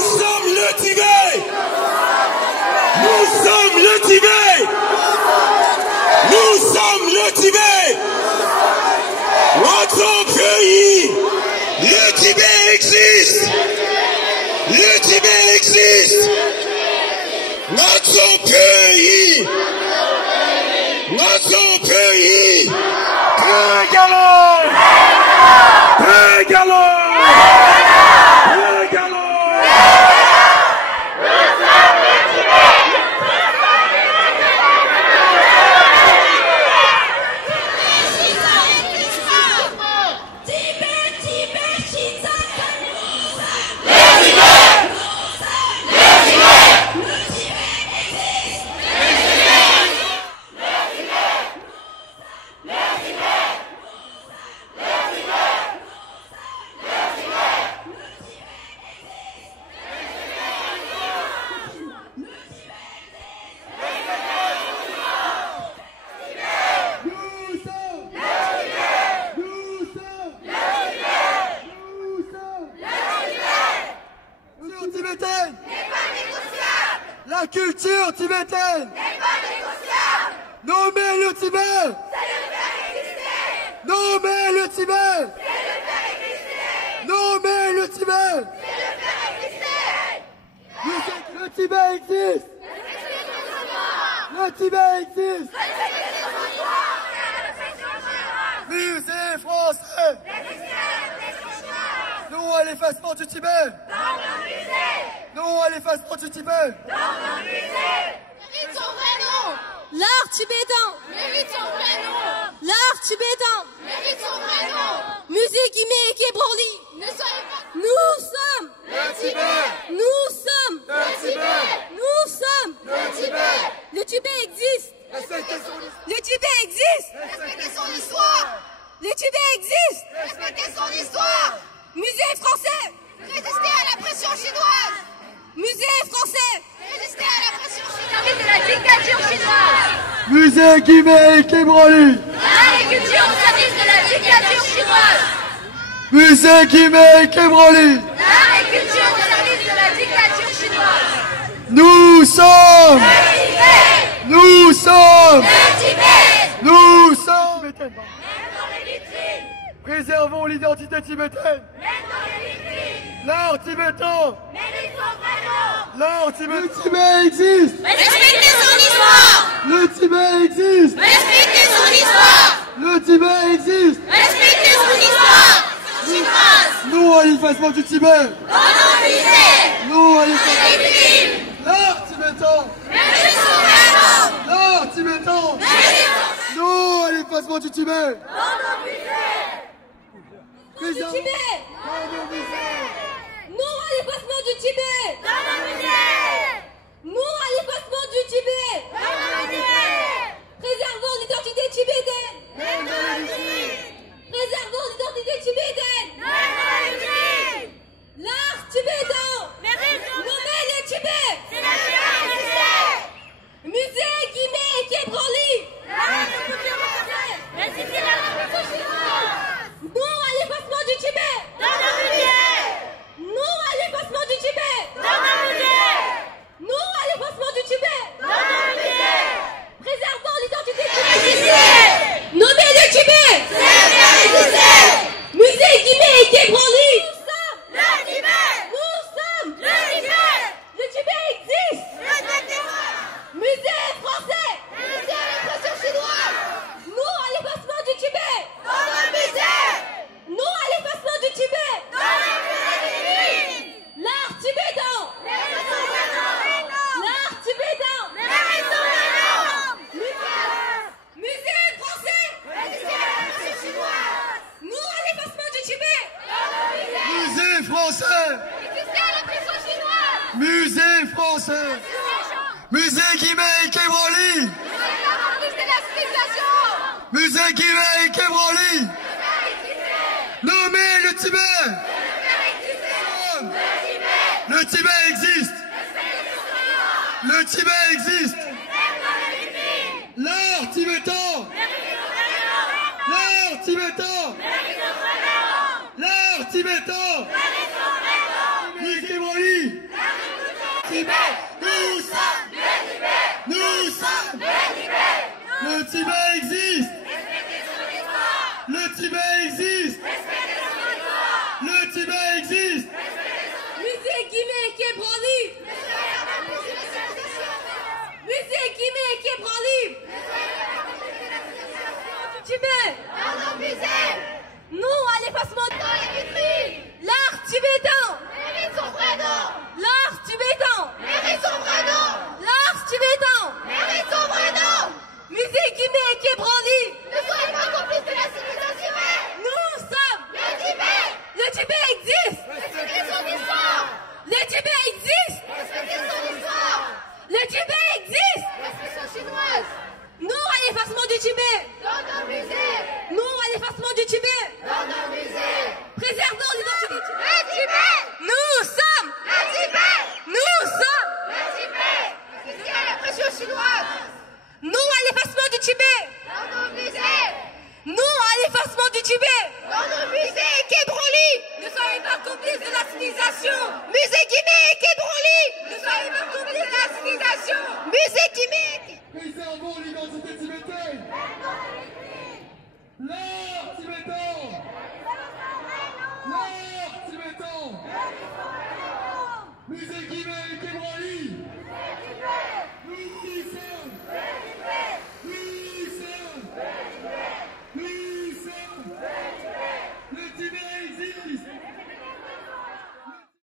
sommes le Tibet. Nous sommes le Tibet. Nous sommes le Tibet. Notre pays, le Tibet existe. Le Tibet existe. Notre pays. Notre pays. Très galant. Très galant. Très galant. La culture tibétaine n'est pas négociable. Nommer le Tibet, c'est le faire exister. Nommer le Tibet, c'est le faire exister. Nommer le Tibet, c'est le faire exister. Le Tibet existe. Le Tibet existe. Musée français. Non à l'effacement du Tibet. Non à l'effacement du Tibet. Mérite son vrai nom. L'art tibétain. Mérite son vrai nom. L'art tibétain. Mérite son vrai nom. Musée Guimet Kébroli. Ne soyez pas... Nous sommes le Tibet. Nous sommes le Tibet. Nous sommes le Tibet. Le Tibet existe. Respectez son histoire. Le Tibet existe. Respectez son histoire. Le Tibet existe. Respectez son histoire. Musée français. Résistez à la pression chinoise. Musée français. Résistez à la pression chinoise. De la dictature chinoise. Musée Guimet Kébroli. L'agriculture au service de la dictature chinoise. Musée Guimet Kébroli. L'agriculture au service de la dictature chinoise. Nous sommes. Le Tibet. Nous sommes. Le Tibet. Nous sommes. Même dans les vitrines. Préservons l'identité tibétaine. Même dans les vitrines. L'art tibétain. Mérite son vrai nom. L'art tibétain. Le Tibet existe. Respectez son histoire. Le Tibet existe. Respectez son histoire. Le Tibet existe. Respectez son histoire. Chinoise. Non à l'effacement du Tibet. Dans nos musées. Non à l'effacement. Les vitrines. L'art tibétain. Mérite son vrai nom. L'art tibétain. Mérite Non à l'effacement du Tibet. dans nos musées. Du Tibet. Non à l'effacement du Tibet. Dans nos musées. Non à l'effacement du Tibet. Dans nos musées. Préservons l'identité tibétaine. Même dans les vitrines. Préservons l'identité tibétaine. Même dans les vitrines. L'art tibétain. Mérite son Nommez le Tibet. C'est la vérité. Musée Guimet Kébroli. L'agriculture française. Résistez à la pression chinoise. Non à l'effacement du Tibet. Dans nos musées. Non à l'effacement du Tibet. Dans nos musées. Non à l'effacement du Tibet. Dans nos musées. Préservons l'identité Résistez. tibétaine. Nommez le Tibet. C'est la vérité. Musée Guimet Kébroli. Le Tibet. Nous sommes. Le Tibet. Le Tibet existe. Respectez-moi. Musée français. Résistez à la pression chinoise. Non à l'effacement du Tibet. Dans nos musées. Non à l'effacement du Tibet. Dans nos musées. L'art tibétain. Mérite son vrai nom. L'art tibétain. Mérite son vrai nom. Musée français. Résistez à la pression chinoise. Non à l'effacement du Tibet. Dans nos musées. Musée français. Résistez à la pression chinoise. Musée français. Musée Guimet Kébroli. Résistez à la civilisation. Musée Guimet Kébroli. Nommez le Tibet. Le Tibet existe. Le Tibet existe. L'art tibétain. L'art tibétain. L'art tibétain. Guy Kébroli. Tibet!